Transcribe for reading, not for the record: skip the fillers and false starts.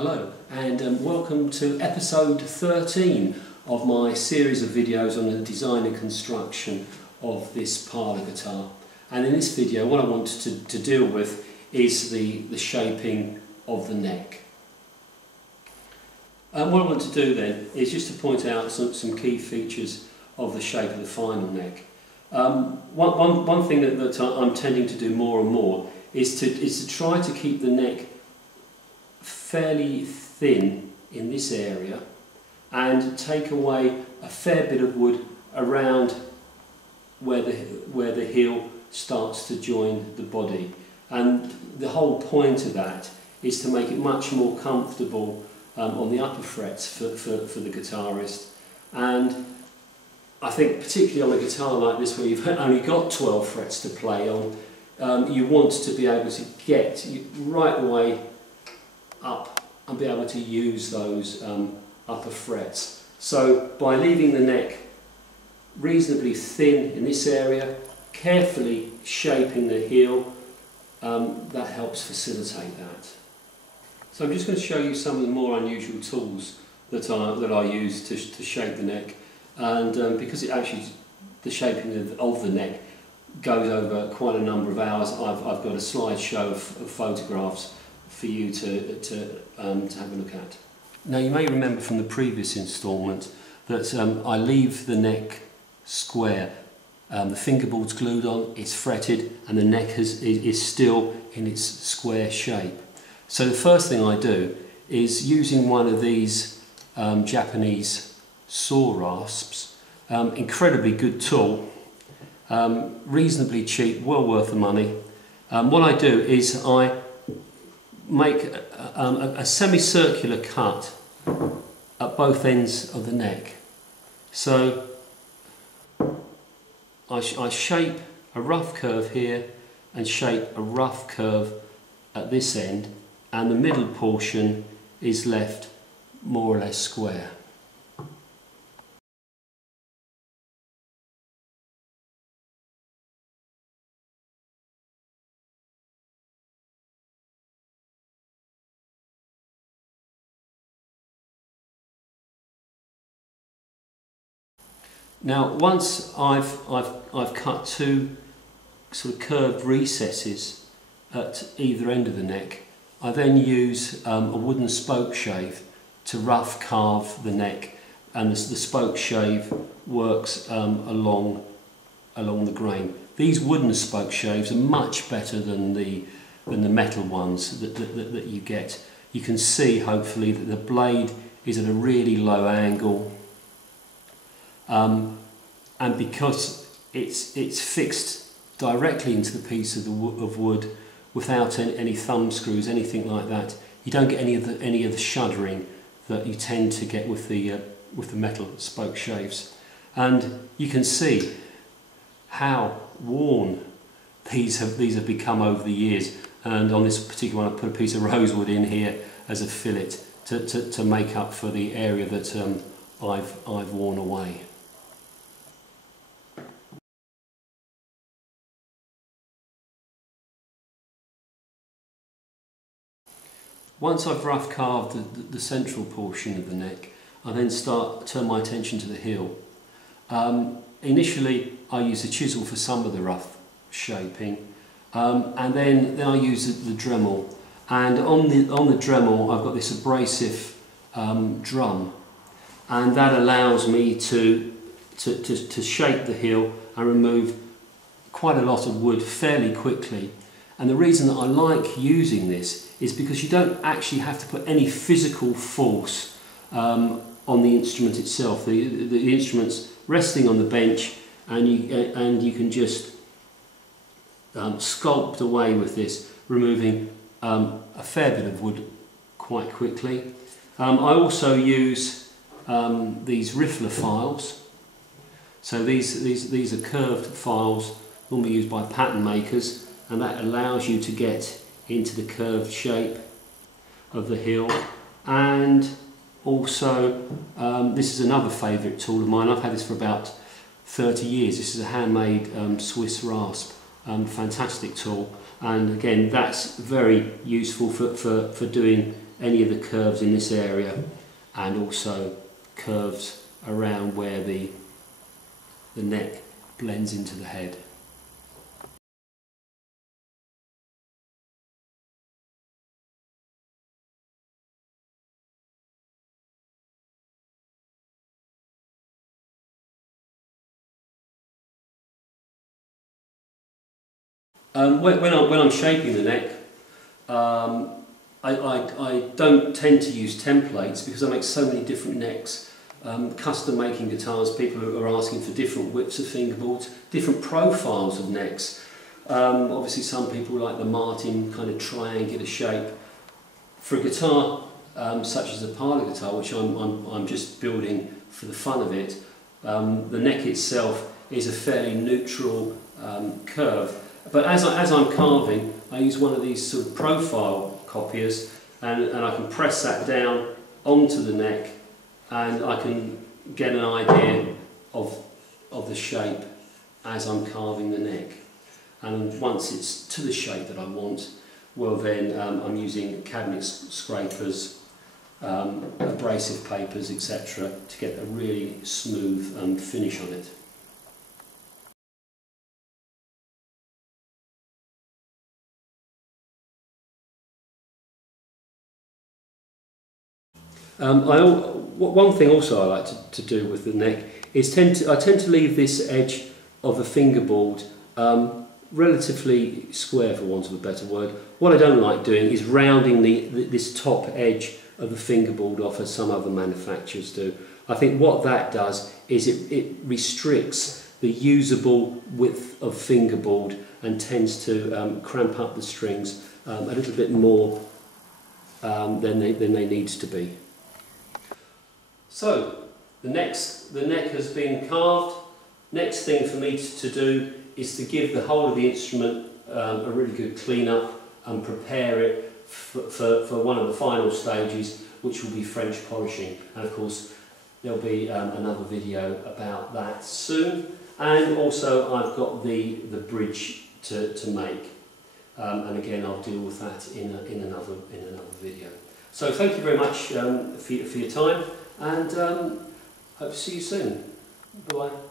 Hello and welcome to episode 13 of my series of videos on the design and construction of this Parlour guitar. And in this video what I want to deal with is the shaping of the neck. What I want to do then is just to point out some key features of the shape of the final neck. One thing that I'm tending to do more and more is to try to keep the neck fairly thin in this area and take away a fair bit of wood around where the heel starts to join the body. And the whole point of that is to make it much more comfortable on the upper frets for the guitarist. And I think particularly on a guitar like this where you've only got 12 frets to play on, you want to be able to get right away up and be able to use those upper frets. So by leaving the neck reasonably thin in this area, carefully shaping the heel, that helps facilitate that. So I'm just going to show you some of the more unusual tools that I use to shape the neck, and because the shaping of the neck goes over quite a number of hours, I've got a slideshow of photographs for you to have a look at. Now you may remember from the previous instalment that I leave the neck square. The fingerboard's glued on, it's fretted, and the neck is still in its square shape. So the first thing I do is, using one of these Japanese saw rasps, incredibly good tool, reasonably cheap, well worth the money. What I do is I make a semicircular cut at both ends of the neck. So I shape a rough curve here and shape a rough curve at this end, and the middle portion is left more or less square. Now, once I've cut two sort of curved recesses at either end of the neck, I then use a wooden spoke shave to rough carve the neck, and the spoke shave works along the grain. These wooden spoke shaves are much better than the metal ones that you get. You can see hopefully that the blade is at a really low angle. And because it's fixed directly into the piece of wood without any thumb screws, anything like that, you don't get any of the shuddering that you tend to get with the metal spoke shaves. And you can see how worn these have become over the years. And on this particular one, I put a piece of rosewood in here as a fillet to make up for the area that I've worn away. Once I've rough carved the central portion of the neck, I then turn my attention to the heel. Initially I use a chisel for some of the rough shaping, and then I use the Dremel. And on the Dremel I've got this abrasive drum, and that allows me to shape the heel and remove quite a lot of wood fairly quickly. And the reason that I like using this is because you don't actually have to put any physical force on the instrument itself. The instrument's resting on the bench, and you can just sculpt away with this, removing a fair bit of wood quite quickly. I also use these riffler files. So these are curved files normally used by pattern makers, and that allows you to get into the curved shape of the heel. And also this is another favourite tool of mine. I've had this for about 30 years. This is a handmade Swiss rasp, fantastic tool, and again that's very useful for doing any of the curves in this area, and also curves around where the neck blends into the head. When I'm shaping the neck, I don't tend to use templates because I make so many different necks. Custom making guitars, people are asking for different widths of fingerboards, different profiles of necks. Obviously some people like the Martin kind of triangular shape. For a guitar such as a Parlour guitar, which I'm just building for the fun of it, the neck itself is a fairly neutral curve. But as I'm carving, I use one of these sort of profile copiers, and I can press that down onto the neck, and I can get an idea of the shape as I'm carving the neck. And once it's to the shape that I want, well then I'm using cabinet scrapers, abrasive papers, etc. to get a really smooth finish on it. One thing also I like to do with the neck is I tend to leave this edge of the fingerboard relatively square, for want of a better word. What I don't like doing is rounding this top edge of the fingerboard off, as some other manufacturers do. I think what that does is it restricts the usable width of fingerboard and tends to cramp up the strings a little bit more than they need to be. So the neck has been carved. Next thing for me to do is to give the whole of the instrument a really good clean up and prepare it for one of the final stages, which will be French polishing. And of course there'll be another video about that soon. And also I've got the bridge to make. And again I'll deal with that in another video. So thank you very much for your time, and hope to see you soon. Bye-bye.